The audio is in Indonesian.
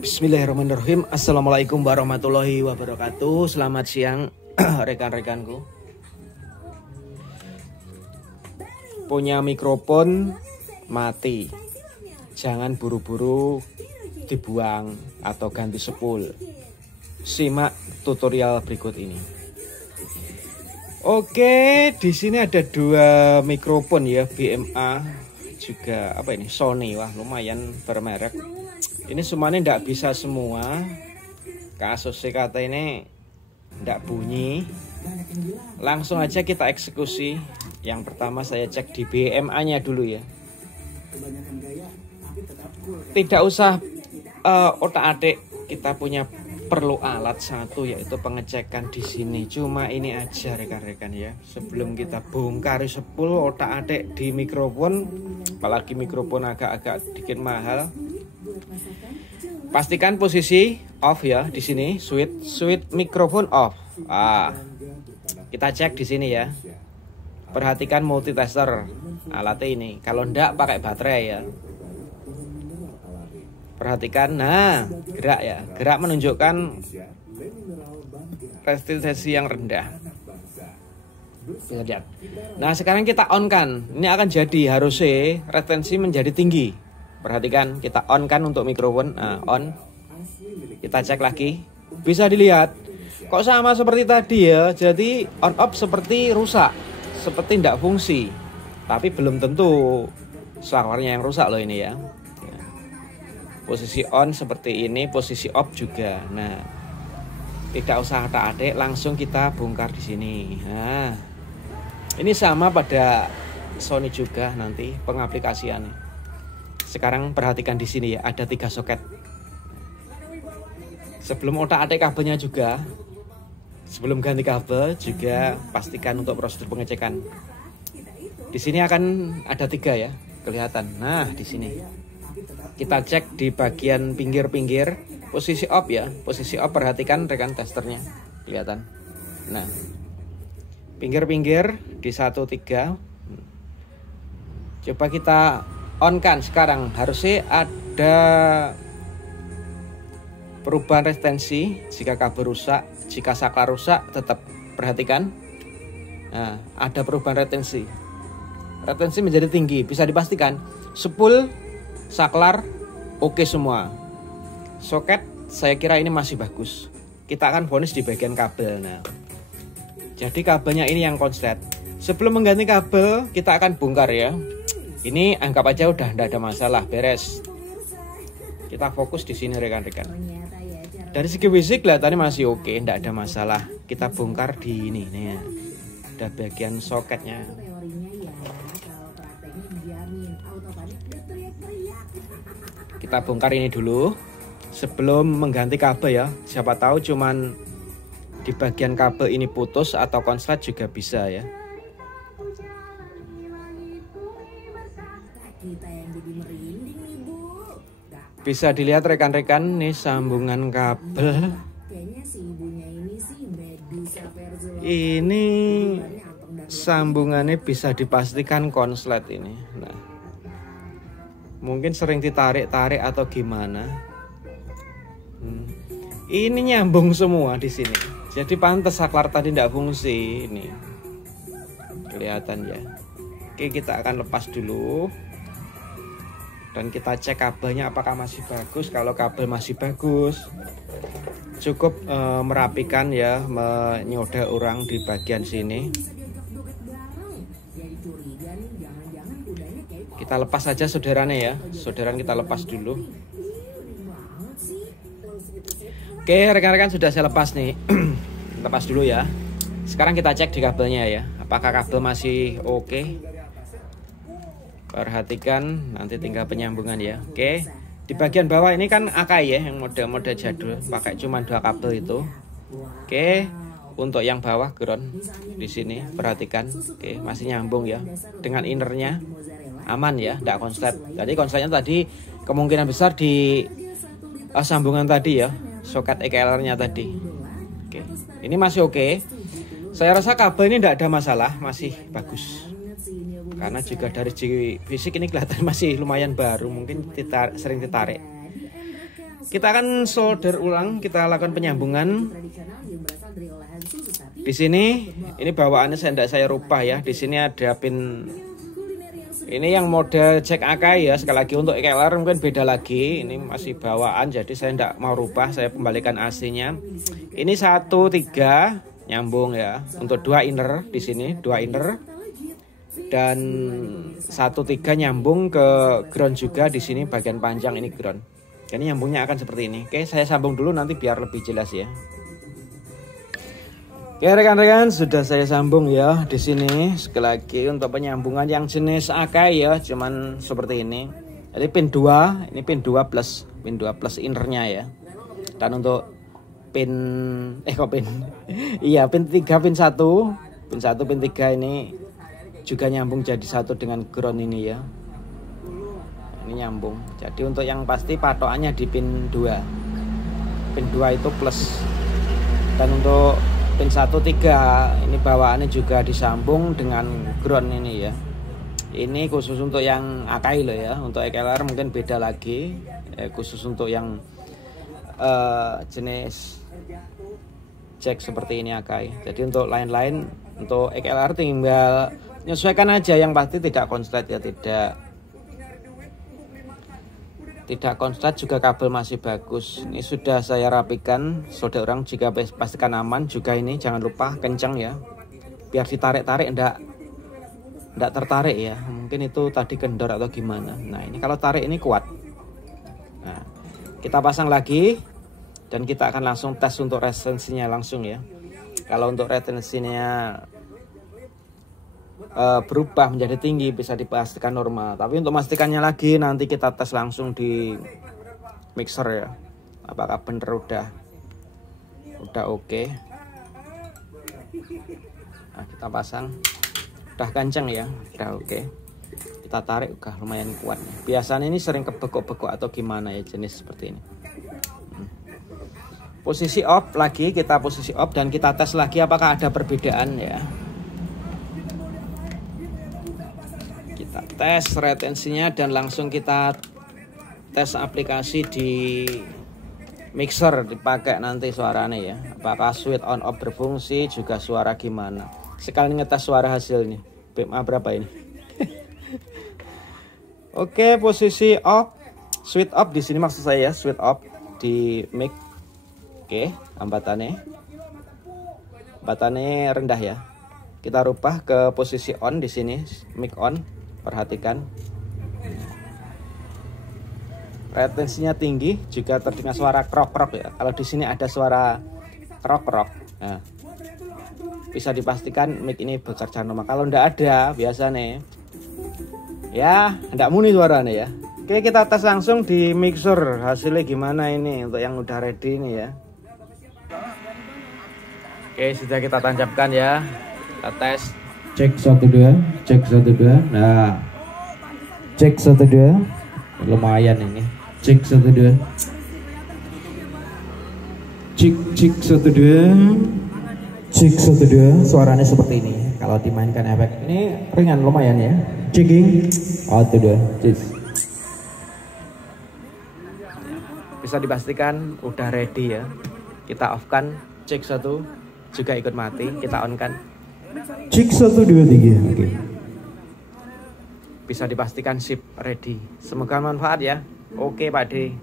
Bismillahirrahmanirrahim. Assalamualaikum warahmatullahi wabarakatuh. Selamat siang rekan-rekanku. Punya mikrofon mati, jangan buru-buru dibuang atau ganti spool. Simak tutorial berikut ini. Oke, di sini ada dua mikrofon ya, BMA juga apa ini, Sony. Wah, lumayan bermerek. Ini semuanya tidak bisa semua. Kasus kata ini tidak bunyi. Langsung aja kita eksekusi. Yang pertama saya cek di BMA-nya dulu ya. Tidak usah otak-atik, kita punya perlu alat satu yaitu pengecekan di sini. Cuma ini aja rekan-rekan ya. Sebelum kita bongkar spool otak-atik di mikrofon, apalagi mikrofon agak-agak dikit mahal. Pastikan posisi off ya di sini, switch mikrofon off. Kita cek di sini ya. Perhatikan multitester alatnya ini. Kalau enggak pakai baterai ya. Perhatikan, nah gerak ya. Gerak menunjukkan resistensi yang rendah. Bisa lihat. Nah sekarang kita on kan. Ini akan jadi harusnya resistensi menjadi tinggi. Perhatikan, kita on kan untuk mikrofon. Nah, on. Kita cek lagi. Bisa dilihat. Kok sama seperti tadi ya. Jadi on off seperti rusak. Seperti tidak fungsi. Tapi belum tentu saklarnya yang rusak loh ini ya. Posisi on seperti ini, posisi off juga. Nah, tidak usah adik-adik, langsung kita bongkar di sini. Nah, ini sama pada Sony juga nanti pengaplikasiannya. Sekarang perhatikan di sini ya, ada 3 soket. Sebelum otak-atik kabelnya juga, sebelum ganti kabel juga pastikan untuk prosedur pengecekan. Di sini akan ada 3 ya, kelihatan. Nah, di sini kita cek di bagian pinggir-pinggir, posisi off ya, posisi off. Perhatikan rekan testernya, kelihatan. Nah, pinggir-pinggir di 1-3. Coba kita on kan sekarang, harusnya ada perubahan resistensi. Jika kabel rusak, jika saklar rusak, tetap perhatikan. Nah, ada perubahan retensi. Retensi menjadi tinggi, bisa dipastikan. Spool, saklar, oke semua. Soket, saya kira ini masih bagus. Kita akan vonis di bagian kabel. Nah, jadi kabelnya ini yang konslet. Sebelum mengganti kabel, kita akan bongkar ya. Ini anggap aja udah tidak ada masalah, beres. Kita fokus di sini rekan-rekan. Dari segi fisik kelihatannya masih oke, tidak ada masalah. Kita bongkar di ini nih ya. Ada bagian soketnya. Kita bongkar ini dulu sebelum mengganti kabel ya. Siapa tahu cuman di bagian kabel ini putus atau konslet juga bisa ya. Bisa dilihat rekan-rekan nih sambungan kabel. Ini sambungannya bisa dipastikan konslet ini. Nah, mungkin sering ditarik-tarik atau gimana. Ini nyambung semua di sini. Jadi pantas saklar tadi tidak fungsi ini. Kelihatan ya. Oke, kita akan lepas dulu. Dan kita cek kabelnya apakah masih bagus. Kalau kabel masih bagus, cukup merapikan ya, menyoda orang di bagian sini. Kita lepas saja solderannya ya. Solderan kita lepas dulu. Oke rekan-rekan, sudah saya lepas nih. Lepas dulu ya. Sekarang kita cek di kabelnya ya, apakah kabel masih oke. Perhatikan, nanti tinggal penyambungan ya. Oke, di bagian bawah ini kan Akai ya, yang mode-mode jadul, pakai cuma 2 kabel itu. Oke, untuk yang bawah ground di sini perhatikan. Oke, masih nyambung ya dengan innernya, aman ya, tidak konslet. Jadi konsletnya tadi kemungkinan besar di sambungan tadi ya, soket EKLR-nya tadi. Oke, ini masih oke. Saya rasa kabel ini tidak ada masalah, masih bagus. Karena juga dari segi fisik ini kelihatan masih lumayan baru, mungkin sering ditarik. Kita akan solder ulang, kita lakukan penyambungan. Di sini, ini bawaannya saya rubah ya. Di sini ada pin. Ini yang model Jack Akai ya. Sekali lagi untuk EKLR mungkin beda lagi. Ini masih bawaan, jadi saya tidak mau rubah. Saya kembalikan AC-nya. Ini 1, 3 nyambung ya. Untuk 2 inner di sini, 2 inner. Dan 1, 3 nyambung ke ground juga di sini bagian panjang ini ground. Ini nyambungnya akan seperti ini. Oke, saya sambung dulu nanti biar lebih jelas ya. Oke rekan-rekan, sudah saya sambung ya di sini. Sekali lagi untuk penyambungan yang jenis Akai ya, cuman seperti ini. Jadi pin 2, ini pin 2 plus innernya ya. Dan untuk pin iya pin 3, pin 1, pin 3 ini juga nyambung jadi satu dengan ground ini ya. Ini nyambung. Jadi untuk yang pasti patokannya di pin 2. Pin 2 itu plus. Dan untuk pin 1, 3 ini bawaannya juga disambung dengan ground ini ya. Ini khusus untuk yang Akai loh ya. Untuk EKLR mungkin beda lagi. Khusus untuk yang jenis Jack seperti ini Akai. Jadi untuk lain-lain untuk EKLR tinggal menyesuaikan aja, yang pasti tidak konslet ya, tidak konslet, juga kabel masih bagus. Ini sudah saya rapikan solder orang, jika pastikan aman juga. Ini jangan lupa kencang ya, biar ditarik-tarik enggak tertarik ya, mungkin itu tadi kendor atau gimana. Nah ini kalau tarik ini kuat. Nah kita pasang lagi dan kita akan langsung tes untuk retensinya langsung ya. Kalau untuk retensinya berubah menjadi tinggi bisa dipastikan normal, tapi untuk memastikannya lagi nanti kita tes langsung di mixer ya, apakah bener udah oke. Nah kita pasang, udah kenceng ya, udah oke. Kita tarik udah lumayan kuat. Biasanya ini sering kebekok-bekok atau gimana ya, jenis seperti ini. Posisi off lagi, kita posisi off dan kita tes lagi apakah ada perbedaan ya. Kita tes retensinya dan langsung kita tes aplikasi di mixer, dipakai nanti suaranya ya, apakah switch on off berfungsi, juga suara gimana. Sekali ngetes suara hasilnya. PMA berapa ini? Oke, posisi off, switch off di sini maksud saya ya, switch off di mic. Oke, hambatannya rendah ya. Kita rubah ke posisi on di sini, mic on. Perhatikan. Retensinya tinggi, juga terdengar suara krok-krok ya. Kalau di sini ada suara krok-krok. Nah, bisa dipastikan mic ini bekerja normal. Kalau ndak ada, biasanya ya ndak muni suaranya ya. Oke, kita tes langsung di mixer. Hasilnya gimana ini untuk yang udah ready ini ya. Oke, sudah kita tancapkan ya. Kita tes. Cek 1 2, cek 1 2. Nah. Cek 1 2. Lumayan ini. Cek 1 2. Cek 1 2. Cek 1 2. Suaranya seperti ini. Kalau dimainkan efek ini ringan lumayan ya. Checking. 1 2. Cek. Bisa dipastikan udah ready ya. Kita off kan, cek 1 juga ikut mati, kita on kan. Cek 1 2 3. Oke. Bisa dipastikan sip ready. Semoga manfaat ya. Oke Pak D.